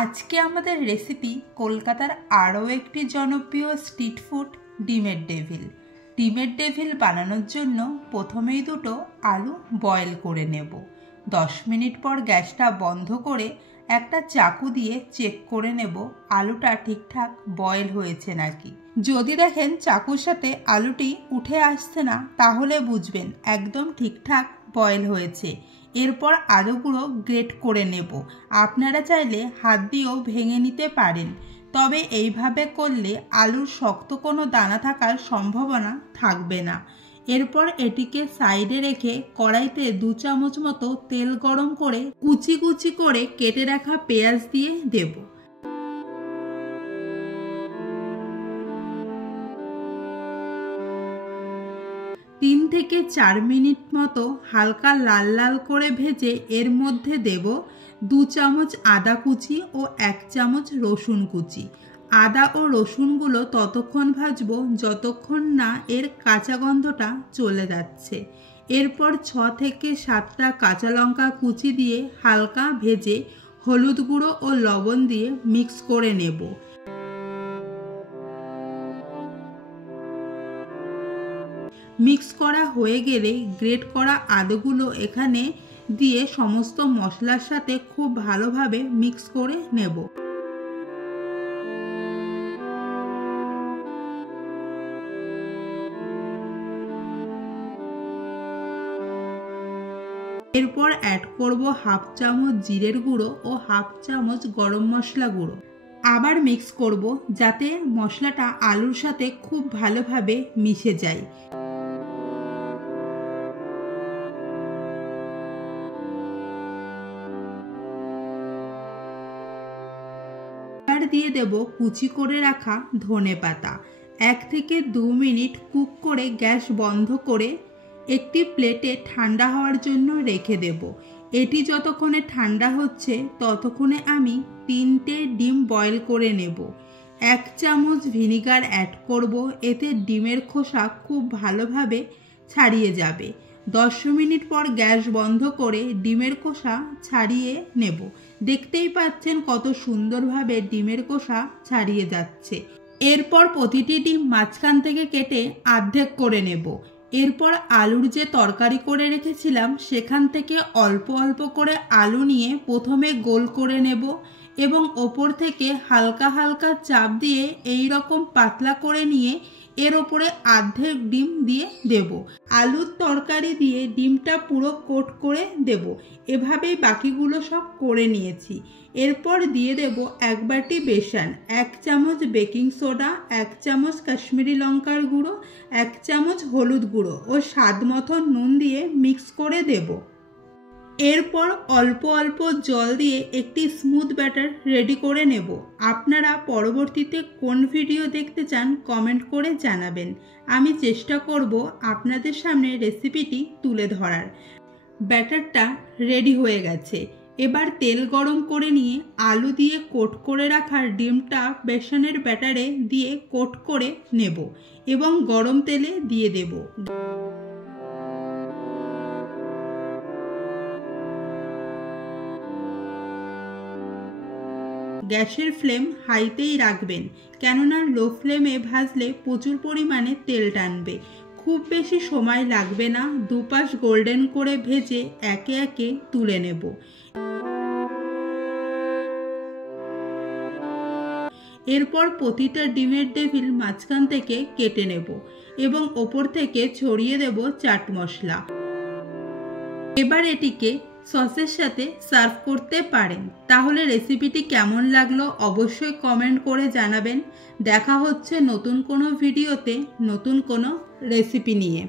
আজকে আমাদের রেসিপি কলকাতার আরও একটি জনপ্রিয় স্ট্রিট ফুড ডিমের ডেভিল। ডিমের ডেভিল বানানোর জন্য প্রথমেই দুটো আলু বয়েল করে নেব। 10 মিনিট পর গ্যাসটা বন্ধ করে একটা চাকু দিয়ে চেক করে নেব আলুটা ঠিকঠাক বয়েল হয়েছে নাকি। যদি দেখেন চাকুর সাথে আলুটি উঠে আসছে না, তাহলে বুঝবেন একদম ঠিকঠাক বয়েল হয়েছে। এরপর আলুগুলো গ্রেট করে নেব। আপনারা চাইলে হাত দিয়েও ভেঙে নিতে পারেন, তবে এইভাবে করলে আলুর শক্ত কোনো দানা থাকার সম্ভাবনা থাকবে না। এরপর এটিকে সাইডে রেখে কড়াইতে 2 চামচ মতো তেল গরম করে কুচি কুচি করে কেটে রাখা পেঁয়াজ দিয়ে দেব। তিন থেকে 4 মিনিট মতো হালকা লাল লাল করে ভেজে এর মধ্যে দেব 2 চামচ আদা কুচি ও 1 চামচ রসুন কুচি। আদা ও রসুনগুলো ততক্ষণ ভাজবো যতক্ষণ না এর কাঁচা গন্ধটা চলে যাচ্ছে। এরপর 6 থেকে 7টা কাঁচা লঙ্কা কুচি দিয়ে হালকা ভেজে হলুদ গুঁড়ো ও লবণ দিয়ে মিক্স করে নেব। মিক্স করা হয়ে গেলে গ্রেট করা আলুগুলো এখানে দিয়ে সমস্ত মশলার সাথে খুব ভালোভাবে মিক্স করে নেব। এরপর অ্যাড করব 1/2 চামচ জিরের গুঁড়ো ও 1/2 চামচ গরম মশলা গুঁড়ো। আবার মিক্স করব যাতে মশলাটা আলুর সাথে খুব ভালোভাবে মিশে যায়। এবার দিয়ে দেব কুচি করে রাখা ধনেপাতা। 1 থেকে 2 মিনিট কুক করে গ্যাস বন্ধ করে একটি প্লেটে ঠান্ডা হওয়ার জন্য রেখে দেব। এটি যতক্ষণে ঠান্ডা হচ্ছে ততক্ষণে আমি 3টে ডিম বয়েল করে নেব। 1 চামচ ভিনিগার অ্যাড করব, এতে ডিমের খোসা খুব ভালোভাবে ছাড়িয়ে যাবে। 10 মিনিট পর গ্যাস বন্ধ করে ডিমের খোসা ছাড়িয়ে নেব। দেখতেই পাচ্ছেন কত সুন্দরভাবে ডিমের খোসা ছাড়িয়ে যাচ্ছে। এরপর প্রতিটি ডিম মাঝখান থেকে কেটে অর্ধেক করে নেব। এরপর আলুর যে তরকারি করে রেখেছিলাম সেখান থেকে অল্প অল্প করে আলু নিয়ে প্রথমে গোল করে নেব এবং ওপর থেকে হালকা হালকা চাপ দিয়ে এই রকম পাতলা করে নিয়ে এর ওপরে অর্ধেক ডিম দিয়ে দেব। আলুর তরকারি দিয়ে ডিমটা পুরো কোট করে দেব। এভাবেই বাকিগুলো সব করে নিয়েছি। এরপর দিয়ে দেব 1 বাটি বেসন, 1 চামচ বেকিং সোডা, 1 চামচ কাশ্মীরি লঙ্কার গুঁড়ো, 1 চামচ হলুদ গুঁড়ো ও স্বাদ মতো নুন দিয়ে মিক্স করে দেব। এরপর অল্প অল্প জল দিয়ে একটি স্মুথ ব্যাটার রেডি করে নেব। আপনারা পরবর্তীতে কোন ভিডিও দেখতে চান কমেন্ট করে জানাবেন। আমি চেষ্টা করব আপনাদের সামনে রেসিপিটি তুলে ধরার। ব্যাটারটা রেডি হয়ে গেছে। এবার তেল গরম করে নিয়ে আলু দিয়ে কোট করে রাখা ডিমটা বেসনের ব্যাটারে দিয়ে কোট করে নেব এবং গরম তেলে দিয়ে দেব। গ্যাসের ফ্লেম হাইতেই রাখবেন, কেননা লো ফ্লেমে ভাজলে প্রচুর পরিমাণে তেল টানবে। খুব বেশি সময় লাগবে না, দুপাশ গোল্ডেন করে ভেজে একে একে তুলে নেব। এরপর প্রতিটা ডিমের ডেভিল মাঝখান থেকে কেটে নেব এবং ওপর থেকে ছড়িয়ে দেব চাট মশলা। এবার এটিকে সসের সাথে সার্ভ করতে পারেন। তাহলে রেসিপিটি কেমন লাগলো অবশ্যই কমেন্ট করে জানাবেন। দেখা হচ্ছে নতুন কোনো ভিডিওতে নতুন কোনো রেসিপি নিয়ে।